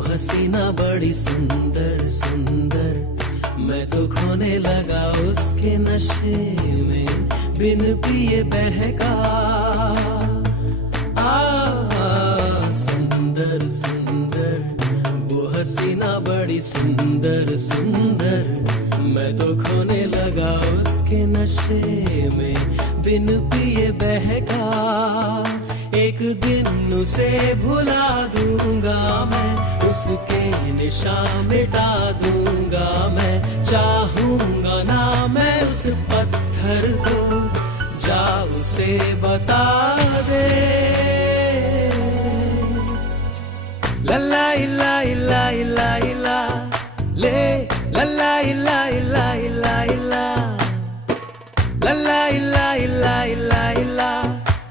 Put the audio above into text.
हसीना बड़ी सुंदर सुंदर, मैं तो खोने लगा उसके नशे में, बिन पिए बहका। सुंदर सुंदर वो हसीना बड़ी सुंदर सुंदर, मैं तो खोने लगा उसके नशे में, बिन पिए बहका। एक दिन उसे भुला दूंगा मैं, उसके निशान मिटा दूंगा मैं, चाहूंगा ना मैं उस पत्थर को, जा उसे बता दे। ला ला इला इला इला इला ले, ला ला इला इला